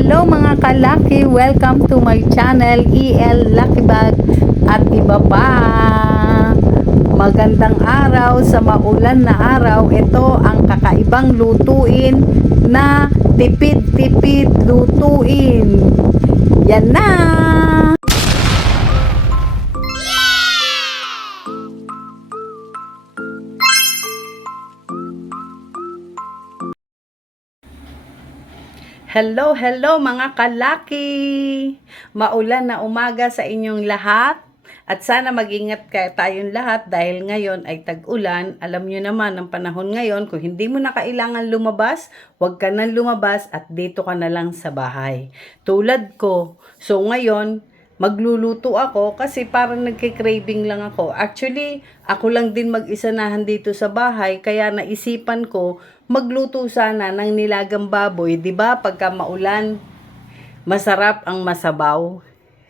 Hello mga kalaki! Welcome to my channel, EL Lucky Bag at iba pa. Magandang araw sa maulan na araw. Ito ang kakaibang lutuin na tipid-tipid lutuin. Yan na! Hello, hello mga kalaki! Maulan na umaga sa inyong lahat. At sana mag-ingat kayo tayong lahat dahil ngayon ay tag-ulan. Alam nyo naman ang panahon ngayon, kung hindi mo na kailangan lumabas, huwag ka nang lumabas at dito ka na lang sa bahay. Tulad ko. So ngayon, magluluto ako kasi parang nagkikraving lang ako. Actually, ako lang din mag-isa na dito sa bahay kaya naisipan ko magluto sana ng nilagang baboy, 'di ba? Pagka maulan, masarap ang masabaw.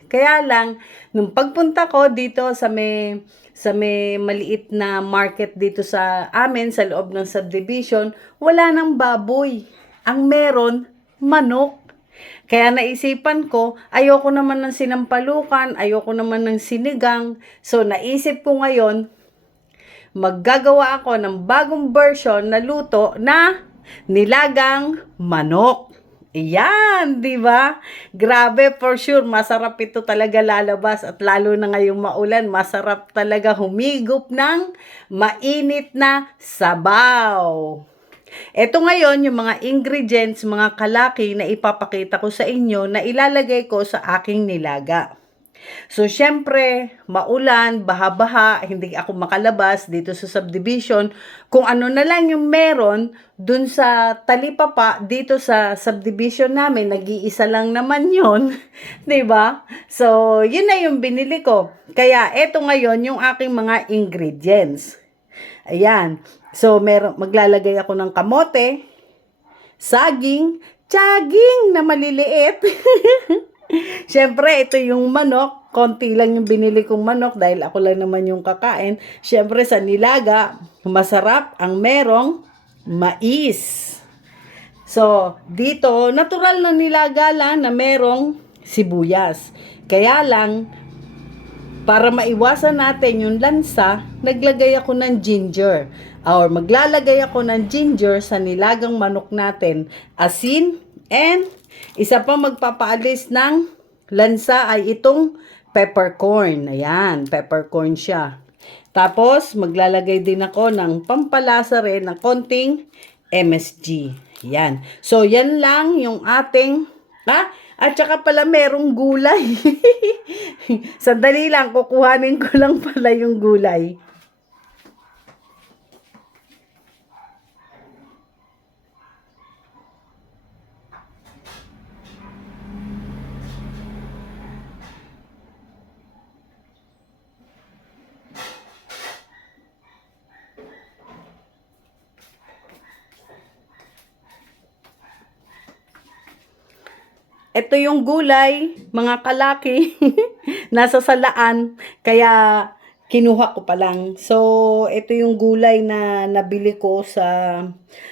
Kaya lang nung pagpunta ko dito sa may sa may maliit na market dito sa amin sa loob ng subdivision, wala nang baboy. Ang meron, manok. Kaya naisipan ko, ayoko naman ng sinampalukan, ayoko naman ng sinigang. So naisip ko ngayon, maggagawa ako ng bagong version na luto na nilagang manok. Iyan, di ba? Grabe, for sure, masarap ito talaga lalabas at lalo na ngayong maulan, masarap talaga humigop ng mainit na sabaw. Ito ngayon yung mga ingredients, mga kalaki na ipapakita ko sa inyo na ilalagay ko sa aking nilaga. So, syempre, maulan, baha-baha, hindi ako makalabas dito sa subdivision. Kung ano na lang yung meron dun sa talipapa dito sa subdivision namin, nag-iisa lang naman 'di ba? So, yun na yung binili ko. Kaya, eto ngayon yung aking mga ingredients. Ayan. So, meron, maglalagay ako ng kamote, saging, tsaging na maliliit. Siyempre, ito yung manok. Konti lang yung binili kong manok dahil ako lang naman yung kakain. Siyempre, sa nilaga, masarap ang merong mais. So, dito, natural na nilaga lang na merong sibuyas. Kaya lang, para maiwasan natin yung lansa, naglagay ako ng ginger. Or maglalagay ako ng ginger sa nilagang manok natin. Asin and isa pa magpapaalis ng lansa ay itong peppercorn. Ayan, peppercorn siya. Tapos, maglalagay din ako ng pampalasa rin ng konting MSG. Yan. So, yan lang yung ating, ha? At saka pala merong gulay. Sandali lang, kukuhanin ko lang pala yung gulay. Ito yung gulay, mga kalaki, nasa salaan, kaya kinuha ko pa lang. So, ito yung gulay na nabili ko sa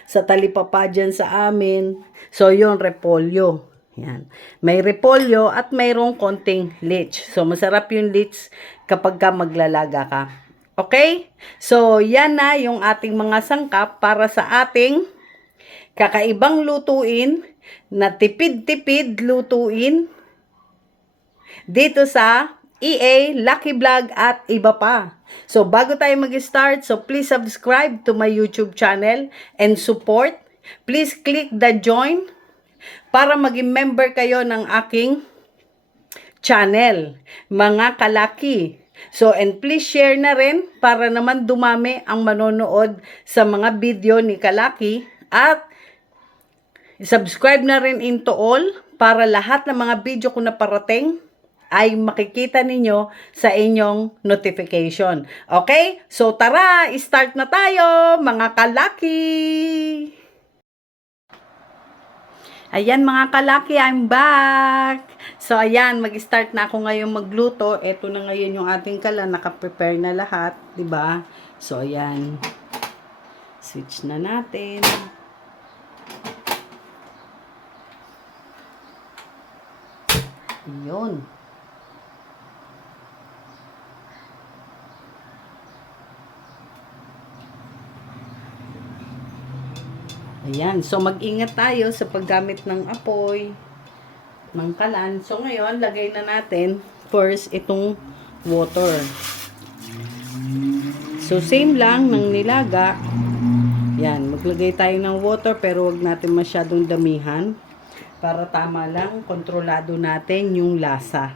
sa talipapa dyan sa amin. So, yung repolyo. Yan. May repolyo at mayroong konting leech. So, masarap yung leech kapag ka maglalaga ka. Okay? So, yan na yung ating mga sangkap para sa ating kakaibang lutuin na tipid-tipid lutuin dito sa EA, Lucky Vlog at iba pa. So bago tayo mag-start, so please subscribe to my YouTube channel and support. Please click the join para maging member kayo ng aking channel, mga kalaki. So, and please share na rin para naman dumami ang manonood sa mga video ni Kalaki at subscribe na rin into all para lahat ng mga video ko na parating ay makikita ninyo sa inyong notification. Okay? So tara, start na tayo mga kalaki! Ayan mga kalaki, I'm back! So ayan, mag-start na ako ngayon magluto. Ito na ngayon yung ating kala, naka-prepare na lahat, 'di ba? So ayan. Switch na natin. Yun. Ayan. So, mag-ingat tayo sa paggamit ng apoy, ng kalan. So, ngayon, lagay na natin first itong water. So, same lang ng nilaga. Yan. Maglagay tayo ng water pero wag natin masyadong damihan. Para tama lang, kontrolado natin yung lasa.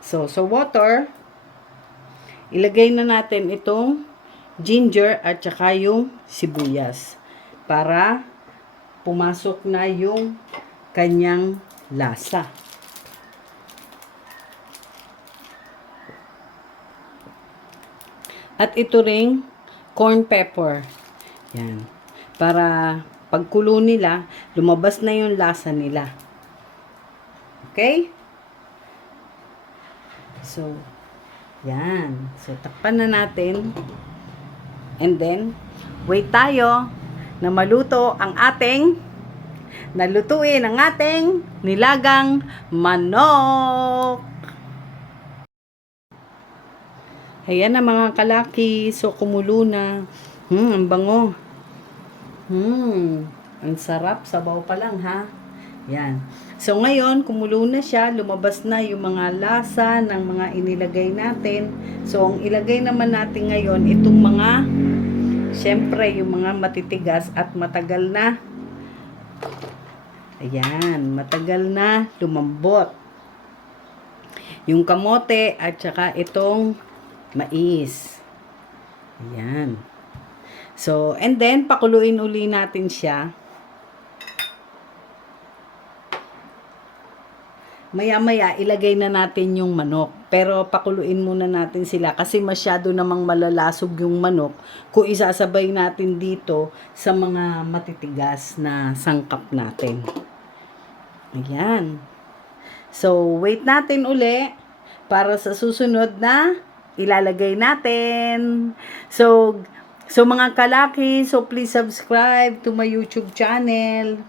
So, sa water, ilagay na natin itong ginger at saka yung sibuyas para pumasok na yung kanyang lasa. At ito ring corn pepper. Yan. Para pagkulo nila, lumabas na yung lasa nila. Okay? So, yan. So, takpan na natin. And then, wait tayo na maluto ang ating nalutuin ang ating nilagang manok. Ayan na mga kalaki. So, kumulo na. Hmm, ang bango. Hmm, ang sarap. Sabaw pa lang ha. Yan. So, ngayon, kumulo na siya. Lumabas na yung mga lasa ng mga inilagay natin. So, ang ilagay naman natin ngayon, itong mga, syempre, yung mga matitigas at matagal na. Ayan, matagal na lumambot. Yung kamote at saka itong mais. Ayan. So, and then, pakuluin uli natin siya. Maya-maya, ilagay na natin yung manok. Pero pakuluin muna natin sila kasi masyado namang malalasog yung manok kung isasabay natin dito sa mga matitigas na sangkap natin. Ayan. So, wait natin uli para sa susunod na ilalagay natin. So, so mga kalaki, so please subscribe to my YouTube channel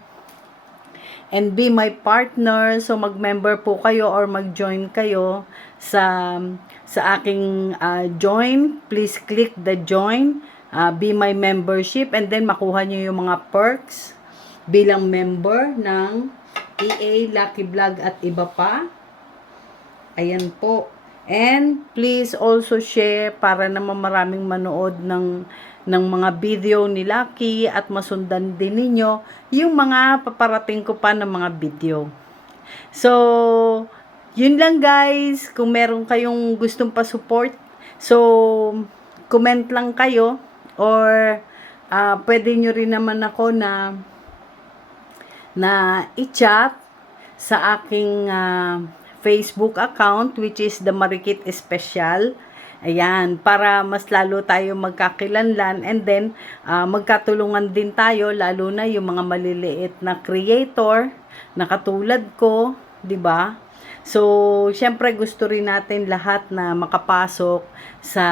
and be my partner. So mag-member po kayo or mag-join kayo sa sa aking uh, join. Please click the join, uh, be my membership and then makuha niyo yung mga perks bilang member ng EA Lucky Vlog at iba pa. Ayan po. And please also share para naman maraming manood ng ng mga video ni Lucky at masundan din ninyo yung mga paparating ko pa ng mga video. So, yun lang guys. Kung meron kayong gustong pa-support, so, comment lang kayo or uh, pwede nyo rin naman ako na na i-chat sa aking uh, Facebook account which is the Marikit Special. Ayan, para mas lalo tayo magkakilanlan and then uh, magkatulungan din tayo lalo na yung mga maliliit na creator na katulad ko, 'di ba? So, syempre gusto rin natin lahat na makapasok sa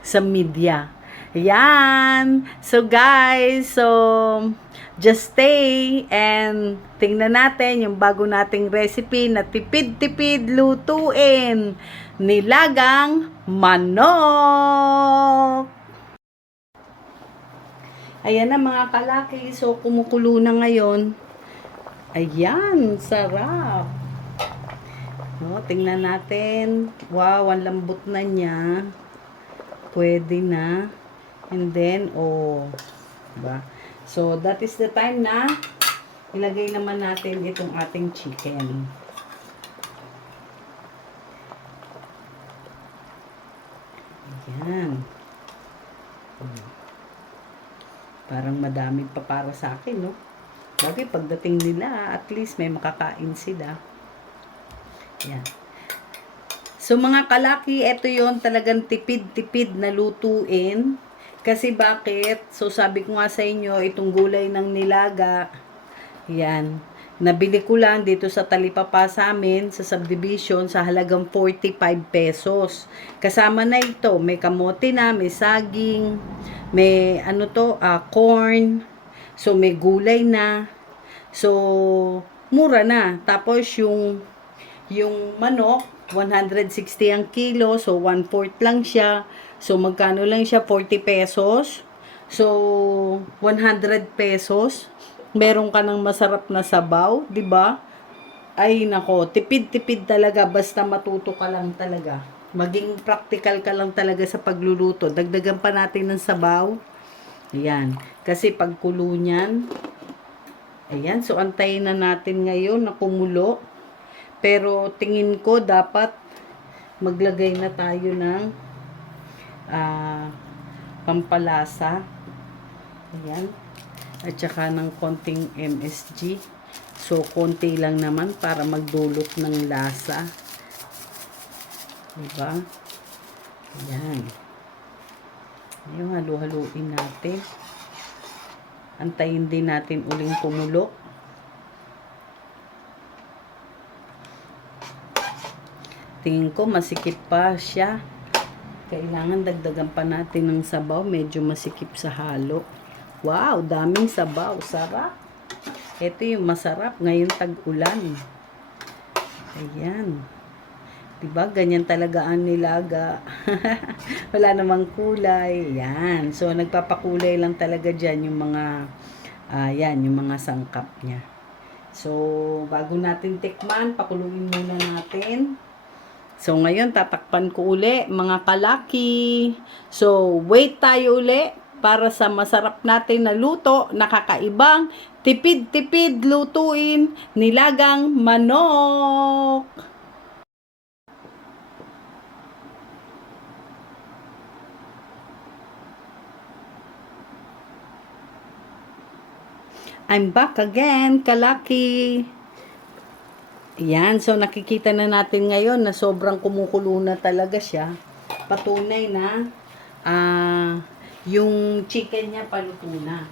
sa media. Ayan. So guys, so just stay and tingnan natin yung bago nating recipe na tipid-tipid lutuin. Nilagang manok. Ayan na mga kalaki. So kumukulo na ngayon. Ayan, sarap. No, tingnan natin. Wow, ang lambot na niya. Pwede na. And then, oh, diba? So, that is the time na ilagay naman natin itong ating chicken. Ayan. Parang madami pa para sa akin, no? Bagay, pagdating nila, at least may makakain sila. Ayan. So, mga kalaki, ito yon talagang tipid-tipid na lutuin. Kasi bakit? So sabi ko nga sa inyo, itong gulay ng nilaga, yan, nabili ko lang dito sa Talipapa sa amin, sa subdivision, sa halagang 45 pesos. Kasama na ito, may kamote na, may saging, may ano to, uh, corn, so may gulay na. So, mura na. Tapos yung Yung manok, 160 ang kilo. So, 1/4 lang siya. So, magkano lang siya? 40 pesos. So, 100 pesos. Meron ka ng masarap na sabaw, di ba? Ay, nako, tipid-tipid talaga basta matuto ka lang talaga. Maging practical ka lang talaga sa pagluluto. Dagdagan pa natin ng sabaw. Ayan. Kasi pagkulo niyan, ayan, so antayin na natin ngayon na kumulo. Pero tingin ko dapat maglagay na tayo ng ah, pampalasa. Ayan. At saka ng konting MSG. So, konti lang naman para magdulot ng lasa. Diba? Ayan. Yung halu-haluin natin. Antayin din natin uling kumulo. Tingin ko masikip pa siya. Kailangan dagdagan pa natin ng sabaw. Medyo masikip sa halo. Wow, daming sabaw. Sarap. Ito yung masarap ngayon tag-ulan. Ayan. Diba? Ganyan talaga ang nilaga. Wala namang kulay. Yan. So, nagpapakulay lang talaga dyan yung mga, yan, yung mga sangkap niya. So, bago natin tikman, pakuluin muna natin. So, ngayon, tatakpan ko uli, mga kalaki. So, wait tayo uli para sa masarap natin na luto, nakakaibang, tipid-tipid lutuin, nilagang manok. I'm back again, kalaki. Yan, so nakikita na natin ngayon na sobrang kumukulo na talaga siya. Patunay na ah yung chicken niya paluto na.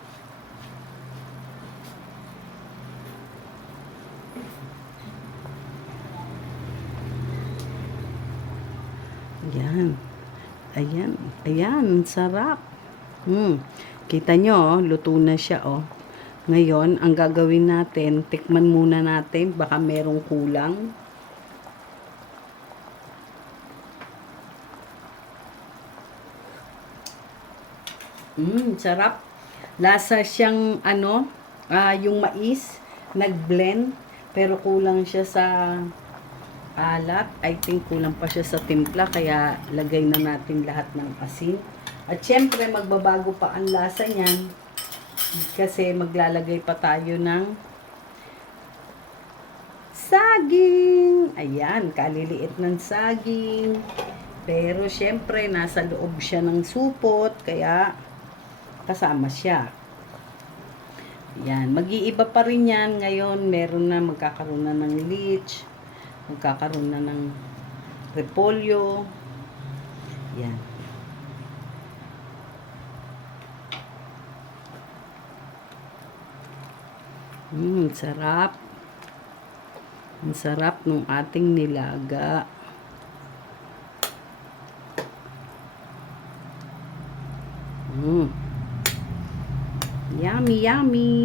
Ayan. Ayan. Ayan. Sarap. Hmm. Kita nyo, oh, luto na siya, oh. Ngayon, ang gagawin natin, tikman muna natin, baka merong kulang. Mmm, sarap. Lasa siyang, ano, ah, yung mais, nag-blend, pero kulang siya sa alat. I think kulang pa siya sa timpla, kaya lagay na natin lahat ng asin. At syempre, magbabago pa ang lasa niyan kasi maglalagay pa tayo ng saging. Ayan, kaliliit ng saging. Pero syempre, nasa loob siya ng supot, kaya kasama siya. Ayan, mag-iiba pa rin yan. Ngayon, meron na, magkakaroon na ng leech, magkakaroon na ng repolyo. Ayan. Mm, sarap. Ang sarap ng ating nilaga. Mm. Yummy, yummy.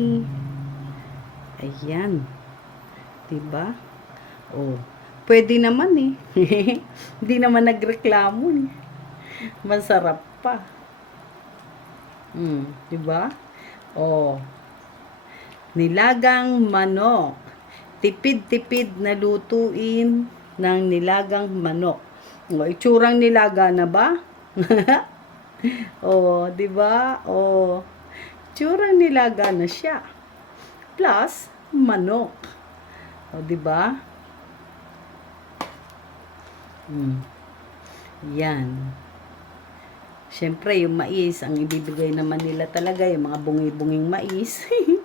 Ayan. Diba? Oh. Pwede naman eh. Hindi naman nagreklamo eh. Masarap pa. Mm, diba? Oh. Nilagang manok. Tipid-tipid na lutuin ng nilagang manok. O, itsurang nilaga na ba? o, di ba? O, itsurang nilaga na siya. Plus, manok. O, di ba? Hmm. Yan. Siyempre, yung mais, ang ibibigay naman nila talaga, yung mga bungi-bunging mais.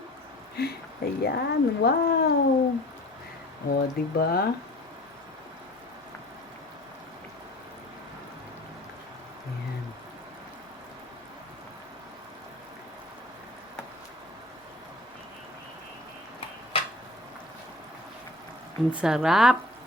Ayan, wow. O, di ba? Ayan. Ang sarap.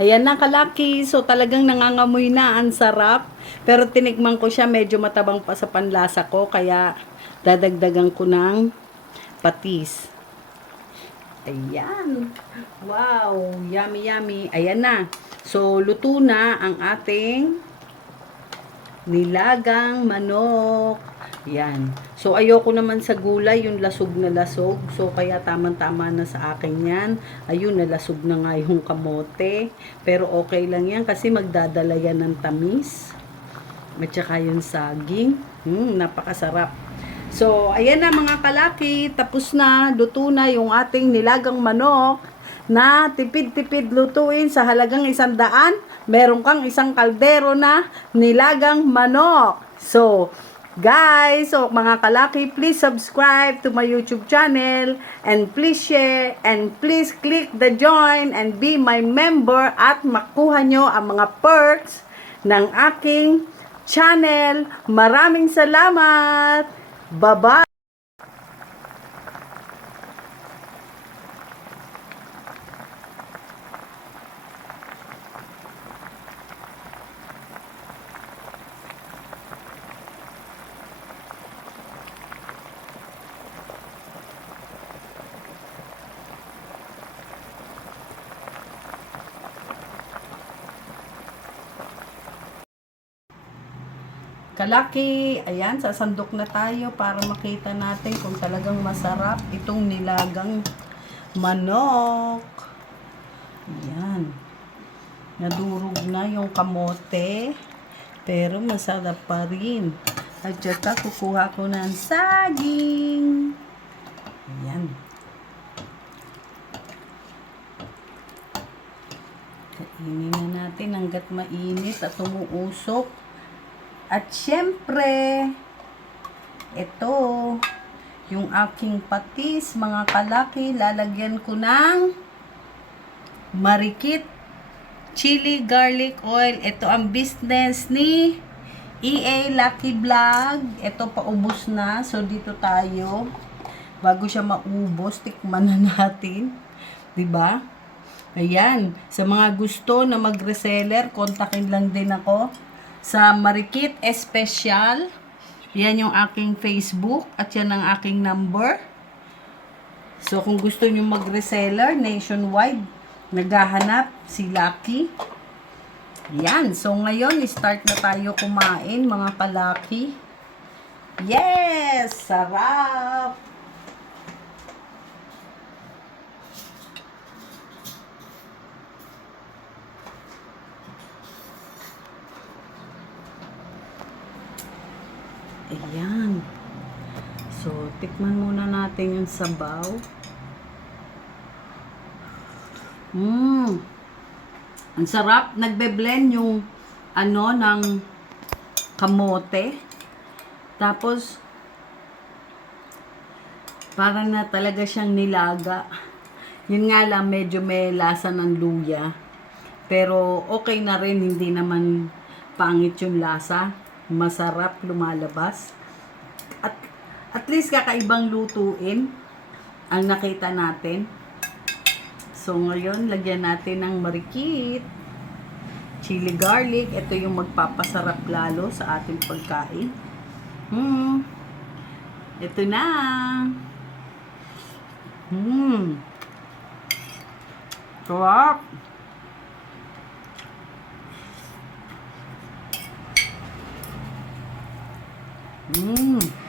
Ayan na kalaki. So talagang nangangamoy na. Ang sarap. Pero tinikman ko siya. Medyo matabang pa sa panlasa ko. Kaya dadagdagan ko ng patis. Ayan. Wow. Yummy, yummy. Ayan na. So luto na ang ating nilagang manok. Yan. So, ayoko naman sa gulay, yung lasog na lasog. So, kaya tamang-tama na sa akin yan. Ayun, nalasog na nga yung kamote. Pero okay lang yan kasi magdadala yan ng tamis. At saka yung saging. Hmm, napakasarap. So, ayan na mga kalaki. Tapos na, luto na yung ating nilagang manok na tipid-tipid lutuin sa halagang isang daan. Meron kang isang kaldero na nilagang manok. So, guys, so mga kalaki, please subscribe to my YouTube channel and please share and please click the join and be my member at makuha nyo ang mga perks ng aking channel. Maraming salamat! Bye-bye! Kalaki, ayan, sasandok na tayo para makita natin kung talagang masarap itong nilagang manok. Ayan. Nadurog na yung kamote, pero masarap pa rin. At saka kukuha ko ng saging. Ayan. Kainin na natin hanggat mainit at umuusok. At syempre, ito, yung aking patis, mga kalaki, lalagyan ko ng marikit chili garlic oil. Ito ang business ni EA Lucky Vlog. Ito paubos na. So, dito tayo. Bago siya maubos, tikman na natin. ba? Ayan. Sa mga gusto na mag-reseller, kontakin lang din ako sa Marikit Espesyal. Yan yung aking Facebook at yan ang aking number. So, kung gusto nyo mag-reseller nationwide, naghahanap si Lucky. Yan. So, ngayon, start na tayo kumain, mga kalaki. Yes! Sarap! Ayan. So, tikman muna natin yung sabaw. Mmm. Ang sarap. Nagbe-blend yung ano ng kamote. Tapos, parang na talaga siyang nilaga. Yun nga lang, medyo may lasa ng luya. Pero okay na rin, hindi naman pangit yung lasa. Masarap lumalabas. At at least kakaibang lutuin ang nakita natin. So ngayon, lagyan natin ng marikit, chili garlic. Ito yung magpapasarap lalo sa ating pagkain. Hmm. Ito na. Hmm. Sarap. Mmm.